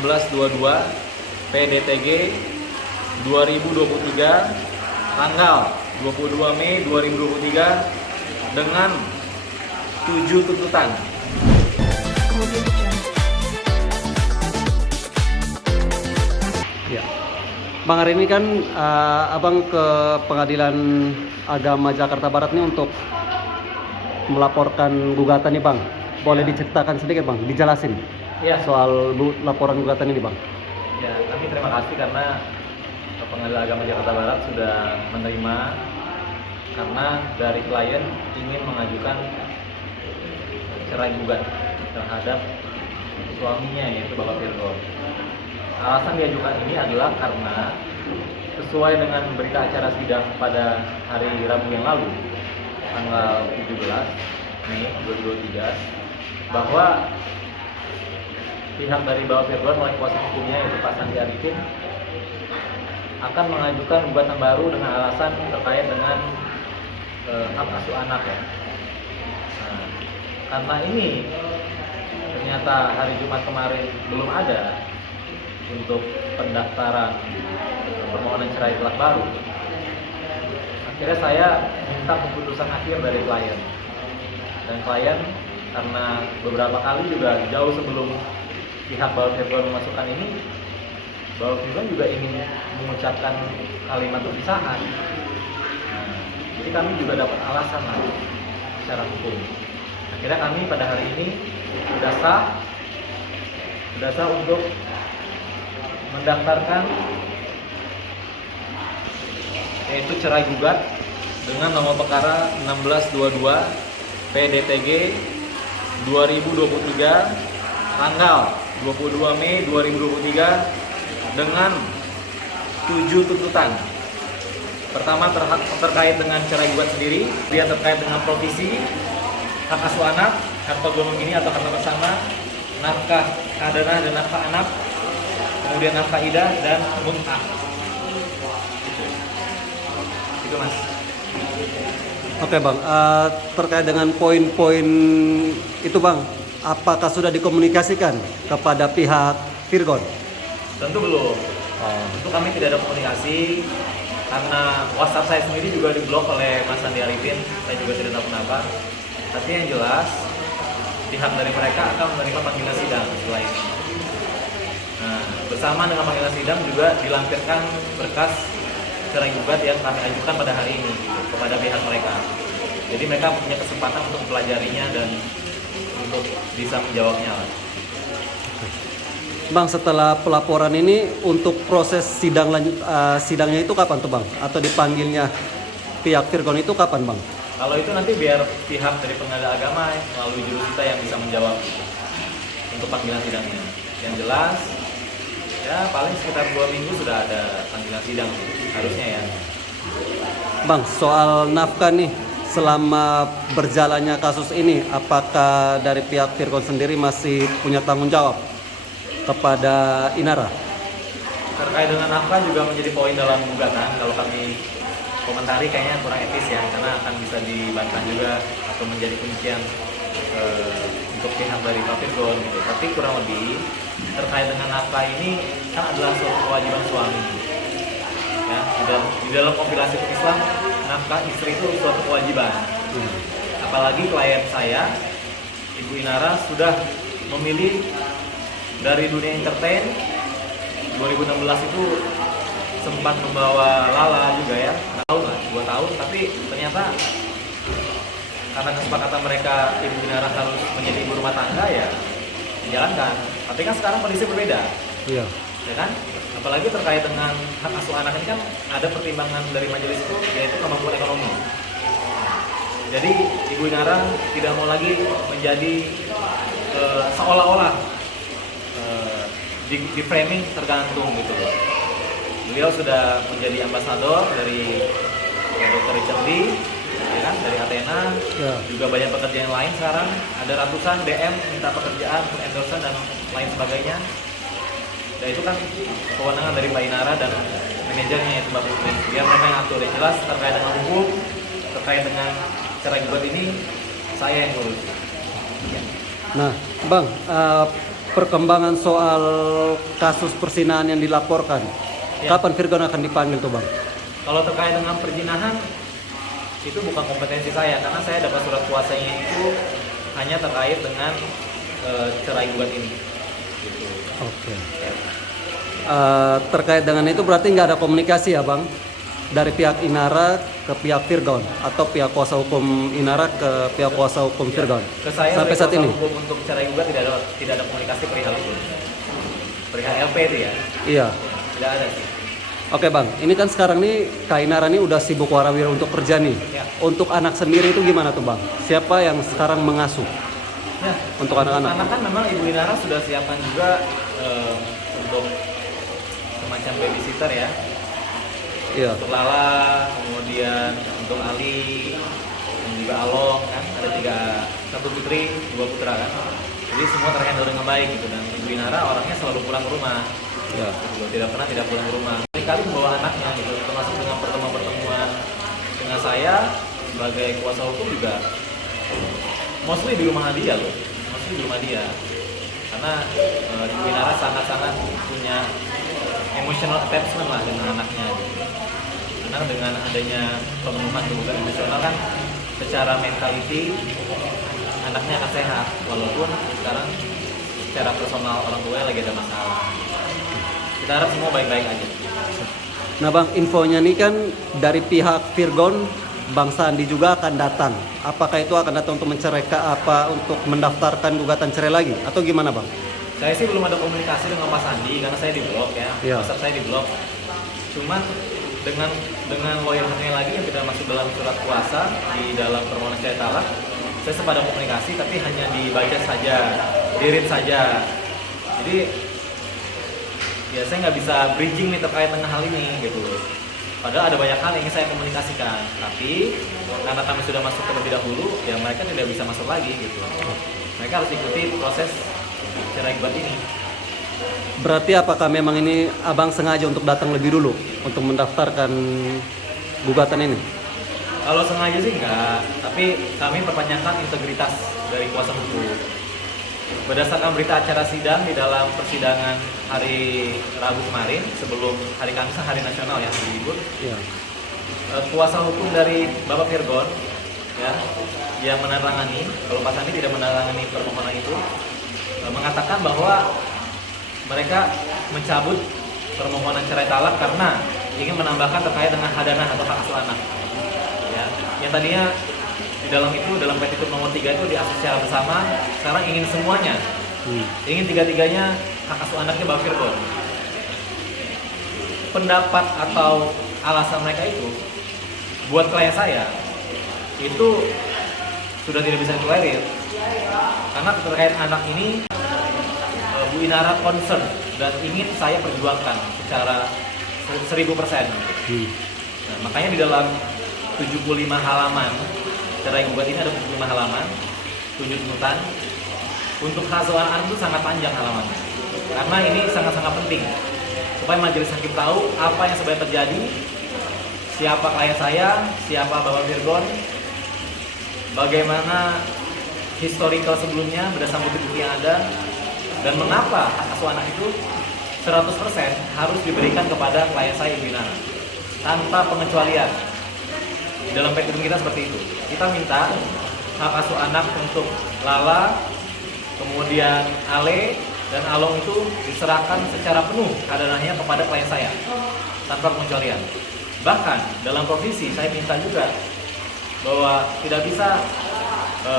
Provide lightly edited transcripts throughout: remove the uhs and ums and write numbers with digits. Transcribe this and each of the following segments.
1622 PDTG 2023 tanggal 22 Mei 2023 dengan 7 tuntutan. Ya. Bang, hari ini kan Abang ke Pengadilan Agama Jakarta Barat nih untuk melaporkan gugatan nih Bang. Boleh diceritakan sedikit Bang, dijelasin soal laporan gugatan ini Bang. Ya, kami terima kasih karena Pengadilan Agama Jakarta Barat sudah menerima karena dari klien ingin mengajukan cerai gugat terhadap suaminya yaitu Bapak Virgon. Alasan diajukan ini adalah karena sesuai dengan berita acara sidang pada hari Rabu yang lalu, tanggal 17 Mei 2023, bahwa pihak dari Bapak Virgon oleh kuasa hukumnya yaitu Pak Sandi Arifin akan mengajukan gugatan baru dengan alasan terkait dengan hak asuh anak ya. Nah, karena ini ternyata hari Jumat kemarin belum ada untuk pendaftaran permohonan cerai telak baru. Akhirnya saya minta keputusan akhir dari klien. Dan klien karena beberapa kali juga jauh sebelum pihak Bapak Virgon memasukkan ini, Bapak Virgon juga ingin mengucapkan kalimat perpisahan. Nah, jadi kami juga dapat alasan lah secara hukum. Akhirnya kami pada hari ini sudah sah untuk mendaftarkan yaitu cerai gugat dengan nomor perkara 1622 PDTG 2023 tanggal 22 Mei 2023 dengan 7 tuntutan. Pertama terkait dengan cerai gugat sendiri, dia terkait dengan provisi, hak asuh anak, harta gonong ini atau harta bersama, nafkah kadanah dan nafkah anak, kemudian nafkah idah dan mut'ah. Itu Mas. Oke Bang, terkait dengan poin-poin itu Bang, apakah sudah dikomunikasikan kepada pihak Virgon? Tentu belum. Tentu kami tidak ada komunikasi karena WhatsApp saya sendiri juga diblok oleh Mas Sandi Arifin. Saya juga tidak tahu kenapa. Tapi yang jelas pihak dari mereka akan menerima panggilan sidang setelah ini. Nah, bersama dengan panggilan sidang juga dilampirkan berkas cerai gugat yang kami ajukan pada hari ini kepada pihak mereka. Jadi mereka punya kesempatan untuk mempelajarinya dan untuk bisa menjawabnya. Bang, setelah pelaporan ini untuk proses sidangnya itu kapan tuh Bang? Atau dipanggilnya pihak Virgon itu kapan Bang? Kalau itu nanti biar pihak dari Pengadilan Agama melalui jurus kita yang bisa menjawab untuk panggilan sidangnya. Yang jelas ya paling sekitar 2 minggu sudah ada panggilan sidang harusnya ya. Bang, soal nafkah nih, selama berjalannya kasus ini, apakah dari pihak Virgon sendiri masih punya tanggung jawab kepada Inara? Terkait dengan nafkah juga menjadi poin dalam gugatan. Kalau kami komentari kayaknya kurang etis ya, karena akan bisa dibantah juga atau menjadi kuncian untuk pihak dari Pak Virgon gitu. Tapi kurang lebih terkait dengan nafkah ini kan adalah suatu kewajiban suami. Ya, di dalam kompilasi Islam nafkah istri itu suatu kewajiban. Apalagi klien saya, Ibu Inara sudah memilih dari dunia entertain. 2016 itu sempat membawa Lala juga ya, 2 tahun, tapi ternyata karena kesepakatan mereka Ibu Inara harus menjadi ibu rumah tangga ya dijalankan. Tapi kan sekarang kondisi berbeda. Iya. Ya kan? Apalagi terkait dengan hak asuh anak ini kan ada pertimbangan dari majelis itu yaitu kemampuan ekonomi. Jadi Ibu Inara tidak mau lagi menjadi seolah-olah di framing tergantung gitu loh. Beliau sudah menjadi ambasador dari Dr. Richard Lee, ya kan, dari Athena, juga banyak pekerjaan lain sekarang. Ada ratusan DM minta pekerjaan, endorse dan lain sebagainya. Dan itu kan kewenangan dari Mbak Inara dan manajernya yaitu Mbak Putri. Biar mereka yang atur. Yang jelas terkait dengan hukum, terkait dengan cerai gugat ini, saya yang ngurus. Nah, Bang, perkembangan soal kasus perzinahan yang dilaporkan. Ya. Kapan Virgon akan dipanggil tuh Bang? Kalau terkait dengan perzinahan itu bukan kompetensi saya karena saya dapat surat kuasanya itu hanya terkait dengan cerai gugat ini. Gitu. Oke. Ya. Terkait dengan itu berarti nggak ada komunikasi ya Bang? Dari pihak Inara ke pihak Virgon atau pihak kuasa hukum Inara ke pihak kuasa hukum Virgon Ke saya sampai dari saat kuasa ini? hukum untuk cerai gugat tidak ada komunikasi perihal itu. Perihal LP itu ya. Iya. Tidak ada sih. Oke Bang, ini kan sekarang nih Kak Inara nih udah sibuk warawir untuk kerja nih. Ya. Untuk anak sendiri itu gimana tuh Bang? Siapa yang sekarang mengasuh Ya, untuk anak-anak? anak kan memang Ibu Inara sudah siapkan juga untuk semacam babysitter ya. Iya. Untuk Lala, kemudian untuk Ali, dan juga Along kan ada satu putri, dua putra kan. Jadi semua terhandle dengan baik gitu dan Ibu Inara orangnya selalu pulang ke rumah. Ya. Gitu, tidak pulang ke rumah. Kali membawa anaknya gitu, termasuk dengan pertemuan dengan saya sebagai kuasa hukum juga mostly di rumah dia loh, mostly di rumah dia. Karena Ibu Inara sangat-sangat punya emotional attachment lah dengan anaknya gitu. Karena dengan adanya pemenuhan kebutuhan emosional kan secara mentality anaknya akan sehat walaupun sekarang secara personal orang tuanya lagi ada masalah. Kita harap semua baik-baik aja. Nah Bang, infonya nih kan dari pihak Virgon, Bang Sandi juga akan datang. Apakah itu akan datang untuk mencerai untuk mendaftarkan gugatan cerai lagi atau gimana Bang? Saya sih belum ada komunikasi dengan Pak Sandi karena saya di blok ya. Iya. WhatsApp saya di blok. Cuman dengan lawyer satunya lagi yang tidak masuk dalam surat kuasa di dalam permohonan cerai talak, saya sempat ada komunikasi tapi hanya dibaca saja, di-read saja. Jadi ya saya nggak bisa bridging nih terkait dengan hal ini gitu. Padahal ada banyak hal yang ingin saya komunikasikan, tapi karena kami sudah masuk terlebih dahulu, ya mereka tidak bisa masuk lagi gitu. Mereka harus ikuti proses cerai gugat ini. Berarti apakah memang ini Abang sengaja untuk datang lebih dulu untuk mendaftarkan gugatan ini? Kalau sengaja sih enggak, tapi kami perpanjangkan integritas dari kuasa hukum. Berdasarkan berita acara sidang di dalam persidangan hari Rabu kemarin, sebelum hari Kamis, hari nasional ya, hari libur, Iya. kuasa hukum dari Bapak Virgon ya, yang menandatangani, kalau Pak Sandi tidak menandatangani permohonan itu, mengatakan bahwa mereka mencabut permohonan cerai talak karena ingin menambahkan terkait dengan hadanah atau hak asuh anak. Ya, yang tadinya di dalam itu dalam petitum nomor 3 itu diatur secara bersama, sekarang ingin semuanya, ingin tiga-tiganya hak asuh anaknya Bapak Virgon. Pendapat atau alasan mereka itu buat klien saya itu sudah tidak bisa ditolerir karena terkait anak ini Bu Inara concern dan ingin saya perjuangkan secara 1000%. Nah, makanya di dalam 75 halaman cerai gugat ini ada 75 halaman, 7 tuntutan. Untuk hak asuh anak itu sangat panjang halamannya. Karena ini sangat-sangat penting supaya majelis hakim tahu apa yang sebenarnya terjadi, siapa klien saya, siapa Bapak Virgon, bagaimana historical sebelumnya berdasarkan bukti-bukti yang ada, dan mengapa hak asuh anak itu 100% harus diberikan kepada klien saya Ibu Inara tanpa pengecualian. Di dalam petitum kita seperti itu. Kita minta hak asuh anak untuk Lala, kemudian Ale dan Along itu diserahkan secara penuh hadanahnya kepada klien saya tanpa pengecualian. Bahkan dalam provisi saya minta juga bahwa tidak bisa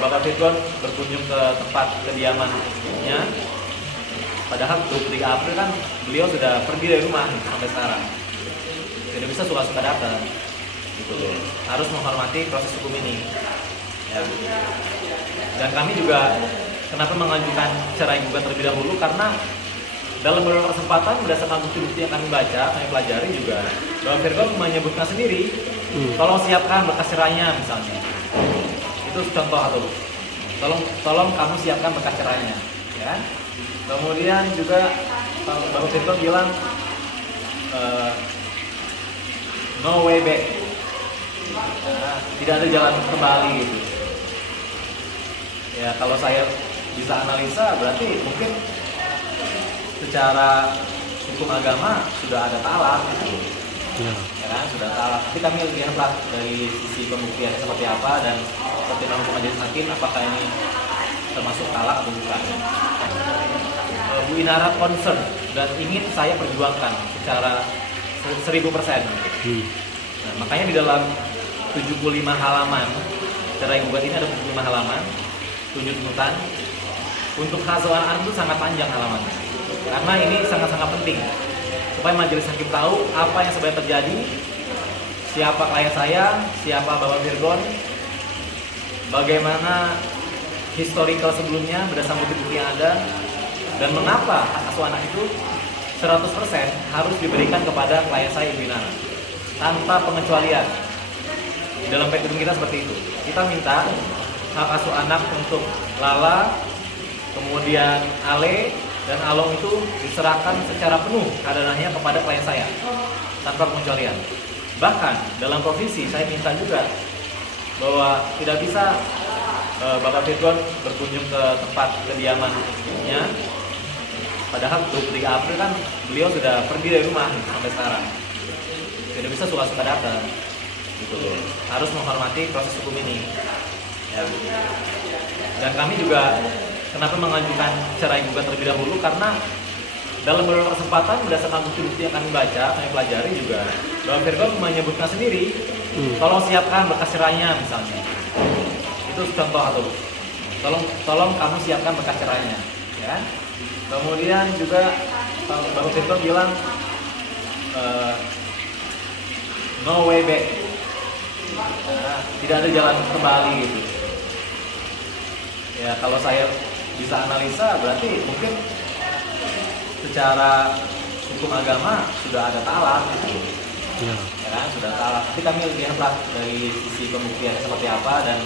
Bapak Virgon berkunjung ke tempat kediamannya. Padahal 23 April kan beliau sudah pergi dari rumah sampai sekarang. Tidak bisa suka-suka datang. Gitu. Harus menghormati proses hukum ini. Ya. Dan kami juga kenapa mengajukan cerai gugat terlebih dahulu karena dalam beberapa kesempatan berdasarkan bukti-bukti yang kami baca, kami pelajari juga Bapak Virgon menyebutkan sendiri, tolong siapkan berkas cerainya misalnya. Itu contoh atau tolong kamu siapkan berkas cerainya, ya. Kemudian juga Bapak Virgon bilang no way back, nah, tidak ada jalan kembali gitu. Ya kalau saya bisa analisa berarti mungkin secara hukum agama sudah ada talak, Ya. ya kan, sudah talak. Nanti kami lihatlah dari sisi pembuktiannya seperti apa dan pertimbangan hukum majelis hakim apakah ini termasuk talak atau bukan. Bu Inara concern dan ingin saya perjuangkan secara 1000%. Nah, makanya di dalam 75 halaman cerai gugat ini ada 75 halaman, 7 tuntutan. Untuk hak anak itu sangat panjang halamannya, karena ini sangat-sangat penting supaya majelis hakim tahu apa yang sebenarnya terjadi, siapa klien saya, siapa Bapak Virgon, bagaimana historical sebelumnya berdasarkan bukti-bukti yang ada, dan mengapa hak asuh anak itu 100% harus diberikan kepada klien saya Ibu Inara tanpa pengecualian. Di dalam petitum kita seperti itu. Kita minta hak asuh anak untuk Lala, kemudian Ale dan Along itu diserahkan secara penuh keadaannya kepada klien saya tanpa pengecualian. Bahkan dalam provisi saya minta juga bahwa tidak bisa Bapak Virgon berkunjung ke tempat kediamannya, padahal 23 April kan beliau sudah pergi dari rumah sampai sekarang. Tidak bisa suka-suka datang, gitu. Harus menghormati proses hukum ini. Ya. Dan kami juga kenapa mengajukan cerai gugat terlebih dahulu, karena dalam beberapa kesempatan berdasarkan bukti-bukti yang kami baca, kami pelajari juga, Bapak Virgon menyebutkan sendiri, tolong siapkan berkas cerainya misalnya. Itu contoh atau tolong kamu siapkan berkas cerainya, ya. Kemudian juga Bapak Virgon bilang no way back, nah, tidak ada jalan kembali gitu. Ya kalau saya bisa analisa berarti mungkin secara hukum agama sudah ada talak, gitu. Ya kan, sudah talak. Nanti kami lihatlah dari sisi pembuktiannya seperti apa dan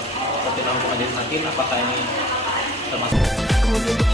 pertimbangan hukum majelis hakim apakah ini termasuk.